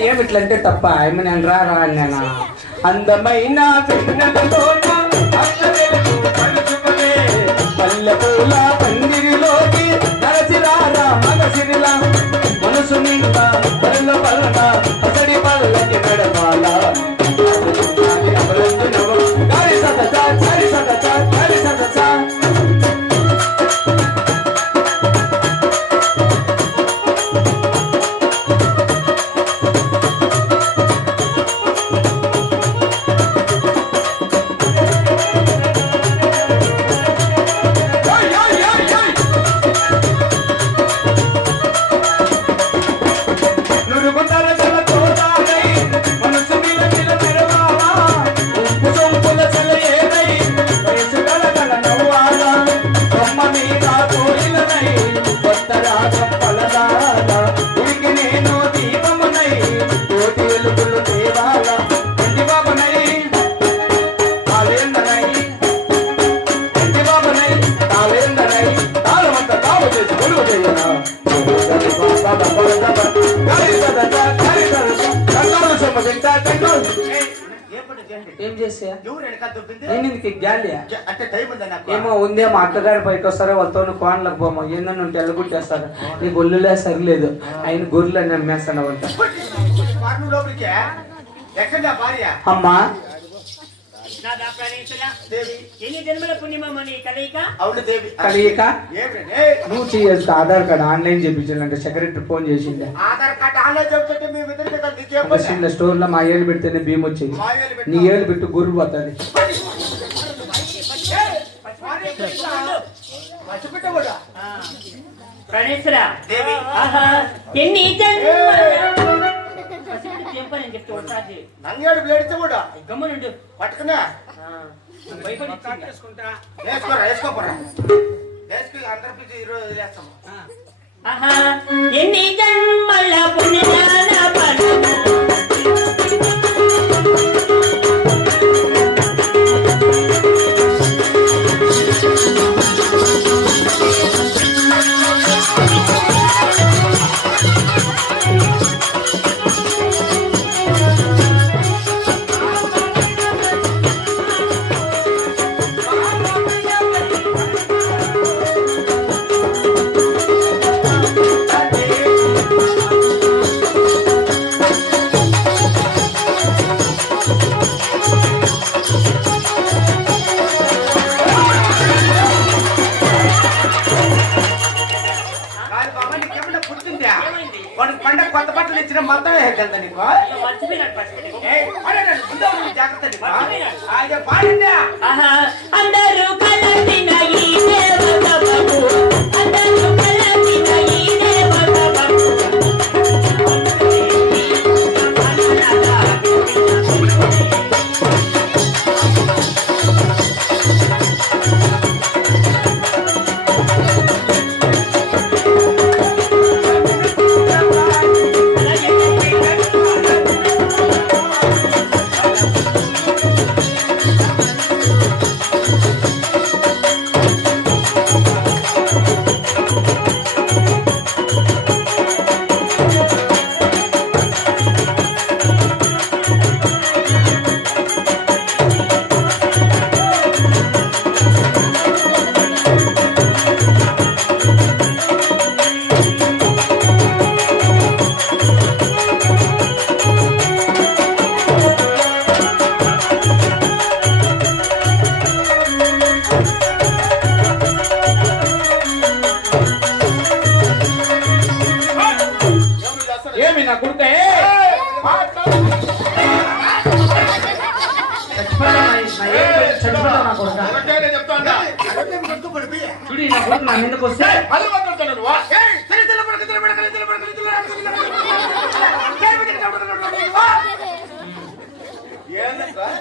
ఏమిట్లంటే తప్ప ఏమి నేను రా అన్నా అందమైన పల్లె పూల పందిరిలోకి నరసిరారా మగసిరిలా మనసు నిండా పల్ల పల్లన అసడి పల్లకి మెడపాల గాలి సదచా గాలి సదచా గాలి సదచా ఏం చేసా ఏమో ఉందే మా అక్కగారి పైకి వస్తారో వాళ్ళతో కోనలకు పోమో ఏందని ఉంటే ఎల్లగొట్టేస్తారు నీ గొల్లులే సరిలేదు ఆయన గొర్రెలు అని అమ్మేస్తాను అమ్మా నువ్వు చేయొచ్చు ఆధార్ కార్డు ఆన్లైన్ చేయించాలంటే సెక్రటరీ ఫోన్ చేసిండే స్టోర్ లో మా ఏళ్ళు పెడితేనే భీమ్ వచ్చేది నీ ఏళ్ళు పెట్టి గుర్రు పోతుంది నంగేడు బ్లేడ్స్ కూడా గమ్మునుండు పట్టుకున్నా వేసుకోపోరా వేసుకు అందరి పిచ్చి ఈరోజు వదిలేస్తాము ఎన్ని జన్మల పుణ్యాల పనులు పండగ కొత్త బట్టలు ఇచ్చిన మొత్తం వేయగలదా నీకు అందరూ కలసిన ఈ దేవతకు అందరూ కలసిన ఈ దేవతకు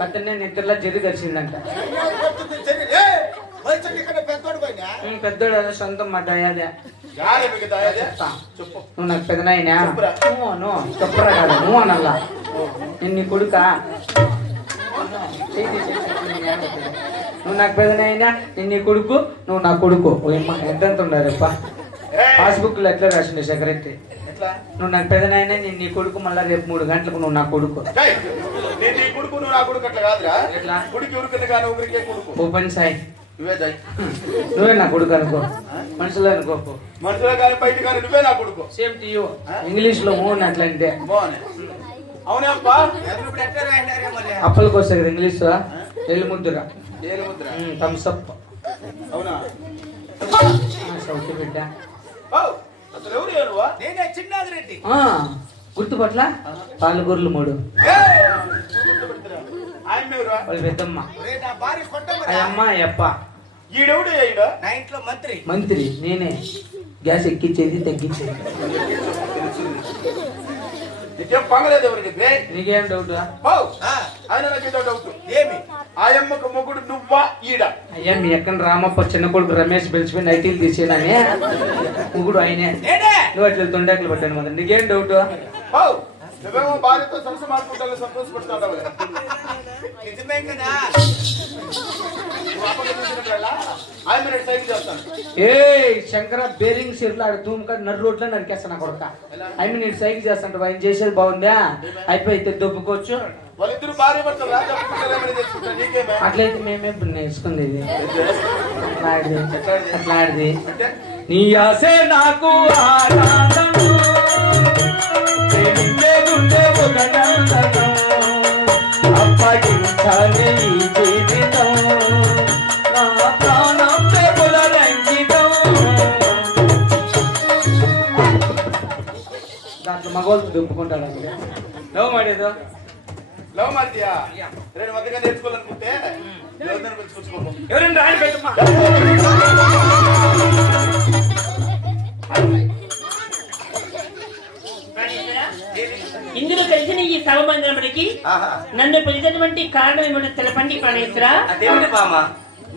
పక్కనే నిద్రలో జరి కలిసిందంట పెద్దోడు అదే సొంతం మా దయాదే నువ్వు నాకు పెద్దనాయనా చెప్పరా కాదు నువ్వు అనల్లా నేను నీ కొడుక నువ్వు నాకు పెద్దనాయనా నేను నీ కొడుకు నువ్వు నా కొడుకు ఎంత ఉండాలప్ప పాస్బుక్ లో ఎట్లా రాసిండే సెక్రటరీ ఎట్లా నువ్వు నాకు పెదనాయనే, నేను నీ కొడుకు. మళ్ళా రేపు 3 గంటలకు నువ్వు నా కొడుకు. ఏయ్, నేను నీ కొడుకు నువ్వు నా కొడుకు అట్లా కాదురా. ఎట్లా? కొడుకు ఉరికింది కానీ ఊరికే కొడుకు. ఓపెన్ సాయి, నువ్వే దై నువ్వే నా కొడుకు అనుకో, మనుషులు అనుకోకు. మనుషులు కానీ బయట కానీ నువ్వే నా కొడుకు. Same to you. ఇంగ్లీష్ లో మూన్ అట్లంటే బాగున్నాయి. అవునే అబ్బా. అప్పలకు వస్తాయి కదా ఇంగ్లీష్. ఎల్లు ముద్దురా, ఏలు ముద్ర. థమ్స్ అప్, అవునా? సౌతి బిడ్డ. ఓ, అసలు ఎవరు నువ్వా? నేనే చిన్నాగిరెడ్డి. గుర్తుపట్ల పాలుగూర్లు 3. ఆయన ఎవరు? వాళ్ళు పెద్దమ్మ, నా భార్య కొట్టమరా. అమ్మ అప్ప. ఈడెవడు ఈడ? నా ఇంట్లో మంత్రి. మంత్రి నేనే. గ్యాస్ ఎక్కించేది తగ్గించేది. నీకేం పంగలేదు ఎవరికి? నీకేం డౌట్? ఆయన నాకేదో డౌట్. ఏమి? ఆయమ్మకు మొగుడు నువ్వా ఈడ? అయ్యా మీ ఎక్కడ రామప్ప చిన్న కొడుకు రమేష్ పిలిచిపోయి నైటీలు తీసేనని ముగుడు ఆయనే. నువ్వు అట్లా తొండాకులు పట్టాను మరి నీకేం డౌట్? నువ్వేమో భార్యతో సరస మాట్లాడుకుంటా సంతోషపడుతున్నావు. నిజమే కదా. ఆయన సైడ్ చేస్తాను. ఏ శంకర బేరింగ్ సిర్లా ధూమ్కా నర్రు రోడ్లో నరికేస్తాను కొడుక. ఆయన నేను సైకిల్ చేస్తాను. ఆయన చేసేది బాగుందా? అయిపోయితే దొబ్బుకోవచ్చు. వాళ్ళిద్దరు భార్య భర్తలు అట్లయితే మేమే ఇప్పుడు నేర్చుకుంది. ఇది అట్లాడిది నీ ఆసే నాకు ఆరాధను, అప్పగించాలి ఈ జీవితం, నా ప్రాణం పెగుల రంగితం. దాంట్లో మగవాళ్ళు దుప్పుకుంటాడు. Love మాడేదో love మార్దియా? రెండు మధ్యగా నేర్చుకోవాలనుకుంటే చూసుకోము. ఎవరైనా రాని పెట్టమ్మా. ఇందులో తెలిసిన ఈ సభమందిరమునికి నన్ను పిలిచినటువంటి కారణం ఏమన్నా తెలపండి ప్రాణేశ్వర. అదేమిటి బామ,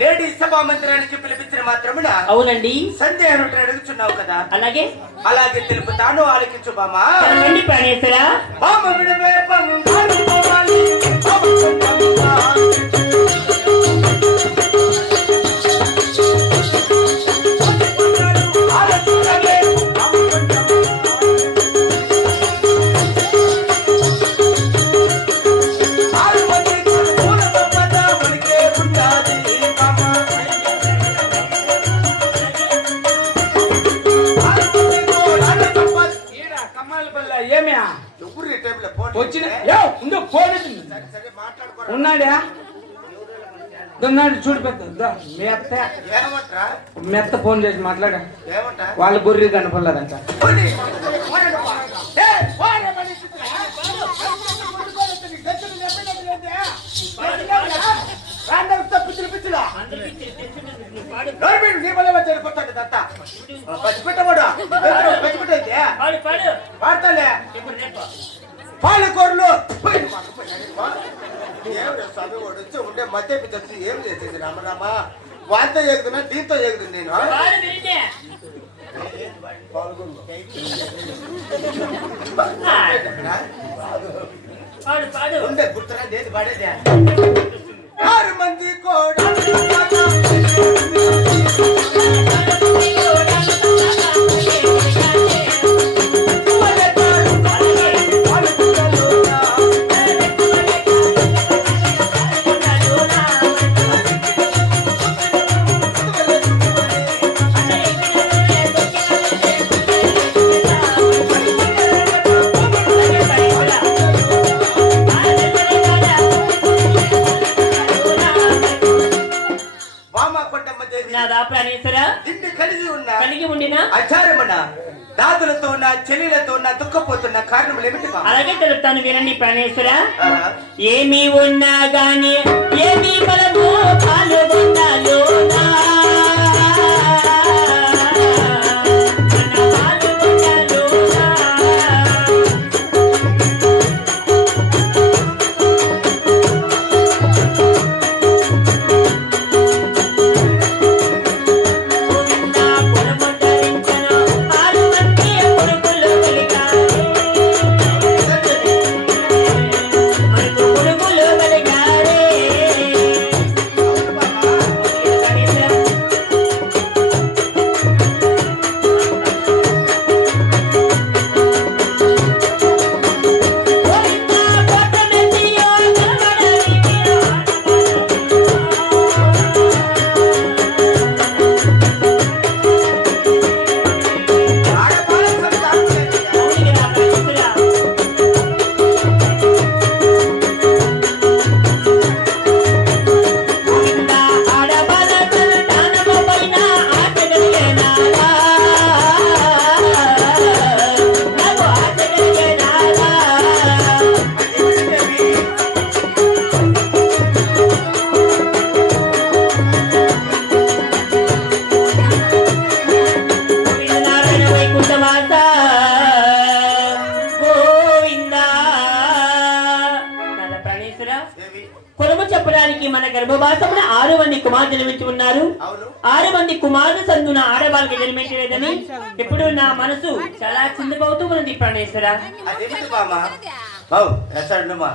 నేటి సభా మందిరానికి పిలిపించిన మాత్రమున అవునండి, సందేహం అడుగుతున్నావు కదా. అలాగే అలాగే తెలుపుతాను, ఆలకించు బామా. తెలపండి ప్రాణేశ్వర. బామ విడవే బంగారు బావాలి, ఉన్నాడా? ఉన్నాడు చూడు. పెద్ద మెత్త ఫోన్ చేసి మాట్లాడా. వాళ్ళ గొర్రె కనపడలేదంట. పాలకూరలు ఉండే మధ్య వచ్చి ఏం చేసేది రామరామ? వాళ్ళతో ఎగుతున్నా, దీంతో ఎగుతుంది. నేను ఉండే గుర్తున్నా లేదు పడేదే. 6 మంది కూడా కలిగి ఉండిన ఆచారమన దాదులతో ఉన్న చెల్లెలతో ఉన్న దుఃఖపోతున్న కారణములు ఏమిటి? అలాగే తెలుపుతాను వినండి ప్రాణేశ్వర. ఏమి ఉన్నా గాని ఏమి బలము పాల్గొన్నాలో చెప్పడానికి మన గర్భవాసమున 6 మంది కుమారులు జన్మించి ఉన్నారు. అవును 6 మంది కుమారులు సందున ఆడవాళ్ళకి జన్మించలేదని ఇప్పుడు నా మనసు చాలా చిందపవుతూ ఉన్నది ప్రాణేశ్వర. అదేమిటి మామ బావు ఎసండు మా